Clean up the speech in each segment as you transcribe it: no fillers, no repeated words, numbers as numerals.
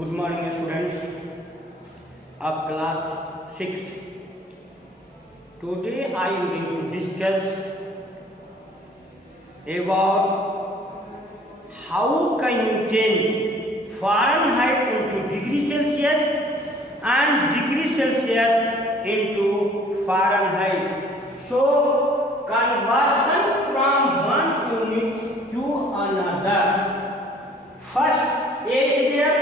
Good morning students of class 6. Today I am going to discuss about how can you change Fahrenheit into degree Celsius and degree Celsius into Fahrenheit. So conversion from one unit to another. First is there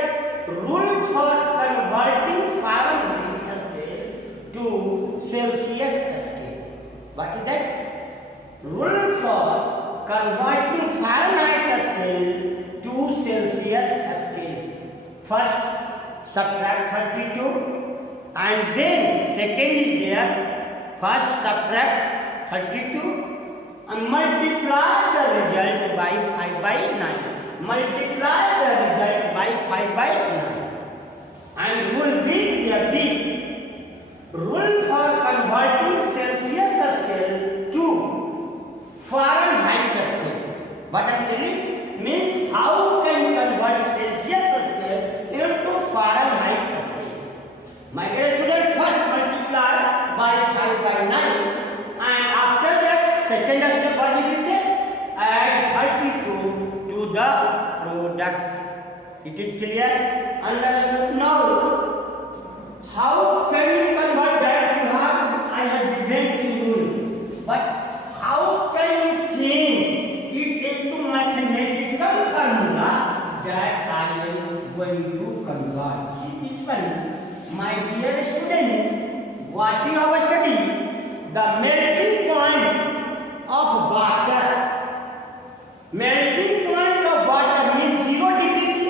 rule for converting Fahrenheit scale to Celsius scale. What is that? Rule for converting Fahrenheit scale to Celsius scale. First, subtract 32, and then second is there. First, subtract 32 and multiply the result by 5 by 9. Multiply the result by 5 by 9. And rule B there be rule for converting Celsius scale to Fahrenheit scale. What I am telling means how can you convert Celsius scale into Fahrenheit scale. My dear student, first multiply by 5 by 9, and after that second step what will be? Add 32 to the product. It is clear? Understood now? How can you convert that? I have given to you, but how can you change it into mathematical formula that I am going to convert? See this one, my dear student, what you have studied? The melting point of water. Melting point of water means 0 degrees C,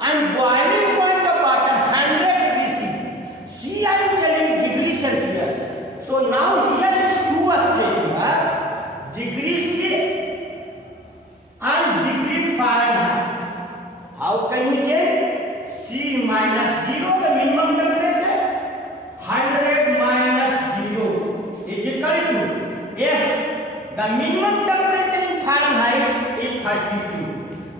and boiling point of water 100 degrees C. See, I am telling degree Celsius. So now here is two scales, degree C and degree Fahrenheit. How can you change? C minus 0, the minimum temperature. 100 minus 0 is equal to F. The minimum temperature in Fahrenheit is 32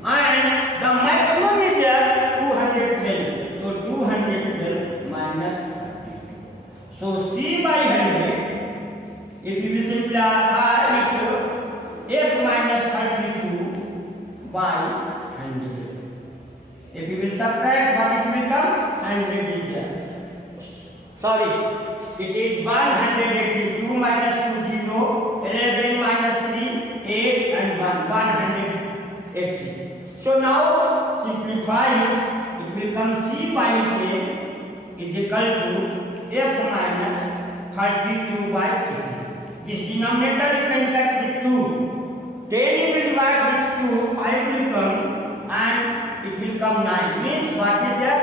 and the maximum is there 212. So 212 minus 32. So C by 100, if you will simplify it, F minus 32 by 100. If you will subtract, what it will come? 100 is there. Sorry, it is 182 minus 2 0, 11 minus 3, 8 and 1, 180. So now simplify it, it will come C by 10 is equal to F minus 32 by 80. This denominator you can get with 2. Then you will divide with 2, 5 will come and it will come 9. Means what is that?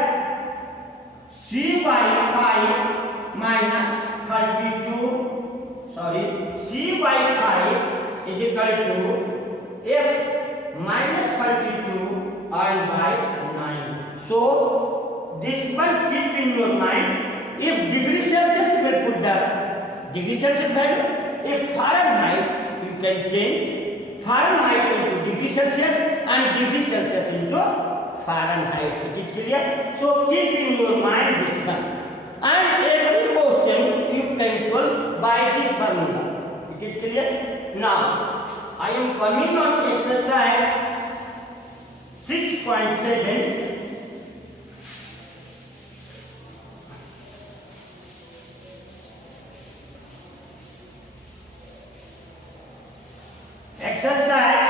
C by 5 minus 32, sorry, C by 5 is equal to F minus 32 earned by 9. So this one keep in your mind. If degree Celsius you will put the degree Celsius value. If Fahrenheit you can change Fahrenheit into degree Celsius and degree Celsius into Fahrenheit. It is clear? So keep in your mind this one. And every question you can solve by this formula. It is clear? Now, I am coming on exercise 6.7. Exercise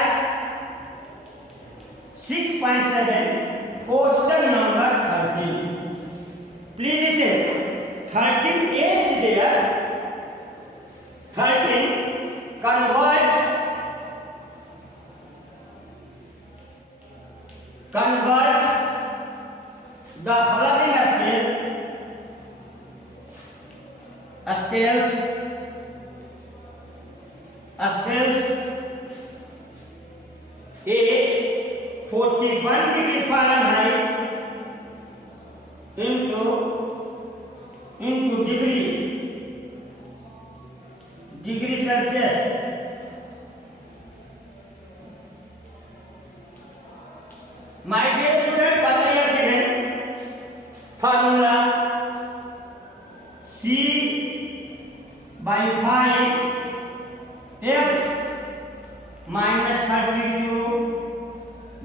6.7, question number 13. Please listen. 13 is there. 13 convert the following scales A 41 degree Fahrenheit into degree Celsius. My dear students, what I have given formula C by 5 F minus 32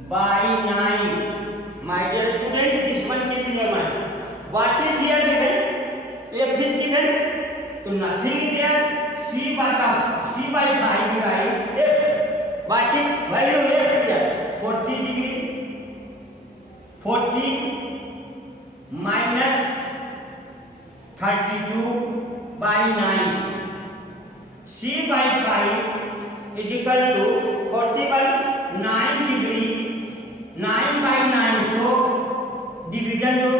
by 9. My dear student, this one keep in your mind. What is here given? F is given, so nothing is there. C by 5 divide F. What is value F here? 40 degree. 40 minus 32 by 9. C by 5 is equal to 40 by 9 degree. 9 by 9, so division to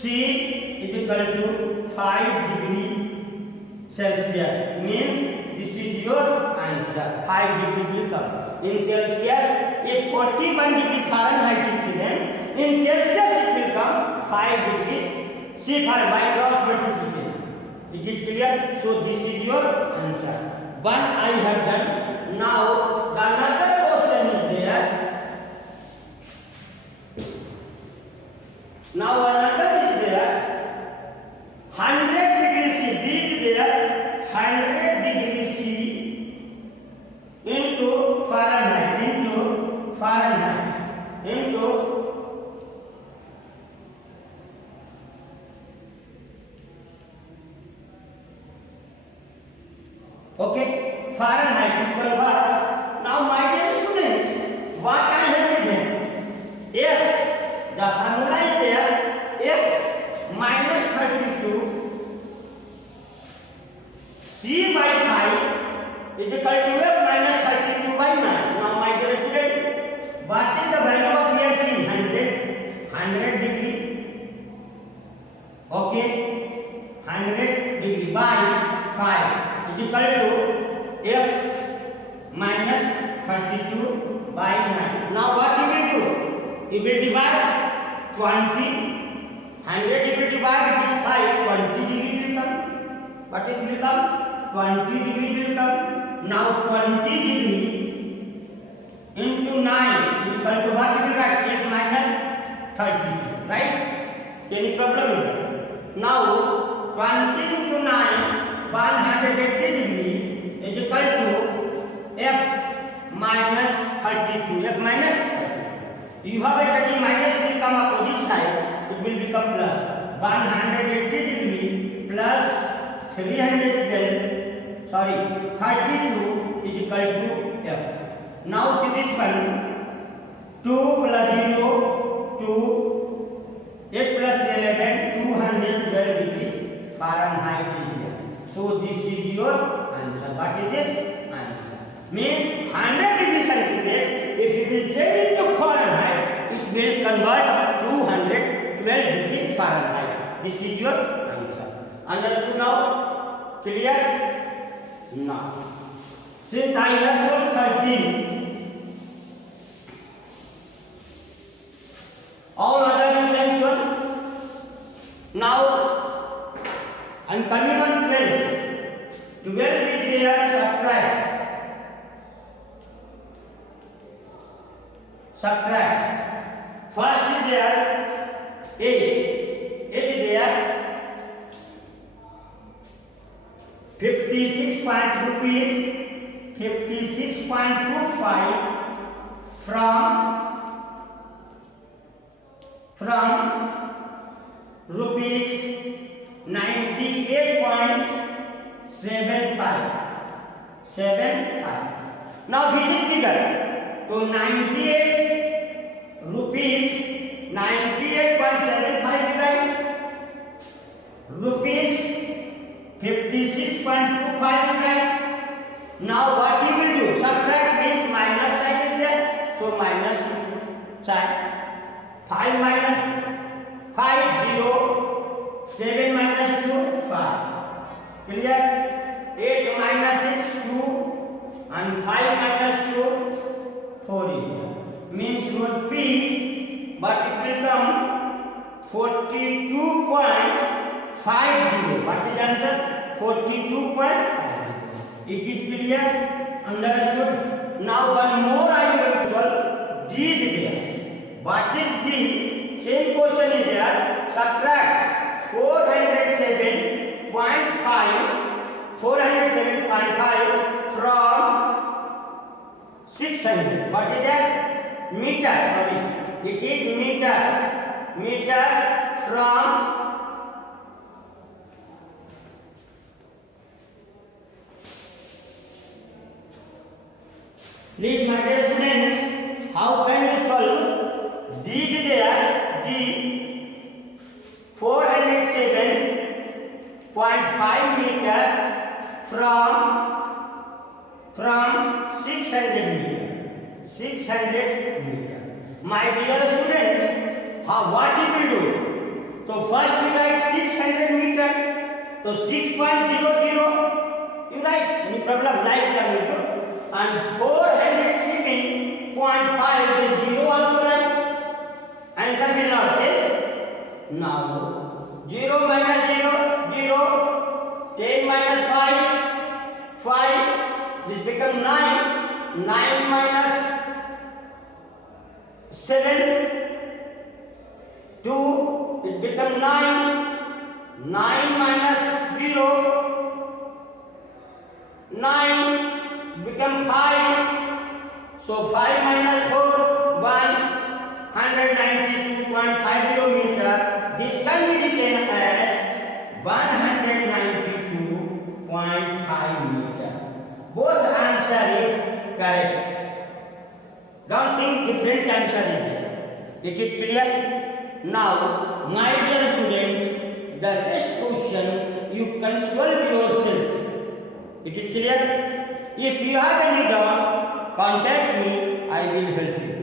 C is equal to 5 degree Celsius. Means this is your answer. 5 degree will come. In Celsius, if 41 degree Fahrenheit is given, in Celsius it will come 5 degree C by cross multiplication. It is clear? So this is your answer. One I have done. Now the another question is there. Now another is there. 100 degree C. B is there. 100 degree C into Fahrenheit. Okay, Fahrenheit equal what? Now my dear student, what I have given? F, the formula is there. F minus 32 C by 5 is equal to F minus 32 by 9. Now my dear student, what is the value of here C? 100 degree. Okay, 100 degree by 5 is equal to F minus 32 by 9. Now what you will do? You will divide 20. 100 you will divide with 5. 20 degree will come. What it will come? 20 degree will come. Now 20 degree into 9 is equal to what you will write? 8 minus 30. Right? Any problem with it? Now 20 into 9, 180 degree is equal to F minus 32. F minus 30. You have a study minus will come opposite side. It will become plus. 180 degree plus 32 is equal to F. Now see this one. 2 plus 0, 2. 8 plus 11, 212 degree Fahrenheit is here. So this is your answer. What is this answer? Means 100 degree centigrade, if it will change into Fahrenheit, it will convert to 212 degree Fahrenheit. This is your answer. Understood now? Clear? Now, since I have shown 13, all other intention. Now I am coming on 12. 12 is there, subtract. First is there A. A is there 56.25 from rupees 98.75. Now which is bigger? So 98 rupees 98.75 is right. Rupees 56.25 is right. Now what you will do? Subtract means minus sign is there. So minus sign. 5 minus 5, 0. 7 minus 2, 5. Clear? 8 minus 6, 2. And 5 minus 2, 4. Means your P, but it will come 42.50. What is answer? 42.50. It is clear? Understood? Now one more I will solve. D is there. What is D? same question is there. Subtract 407.5 from 600. What is that? Meter. Sorry, it is meter. Meter from please, my dear student, how can you solve? These there, the 407.5 meter from 600 meter. 600 meter. My dear student, what you will do? So first we write 600 meter. So 6.00. You write, any problem? Like can you do? And 407.5 is 0 also right? Answer will not change. Now 0 minus 0, 0. 10 minus 5, 5. This becomes 9. 9 minus 7, 2. It becomes 9. 9 minus 0, 9. Become 5. So 5 minus 4, 192.50 meter. This can be written as 192.5 meter. Both answer is correct. Don't think different answer is there. It is clear? Now, my dear student, the rest question you can solve yourself. It is clear? If you have any doubt, contact me, I will help you.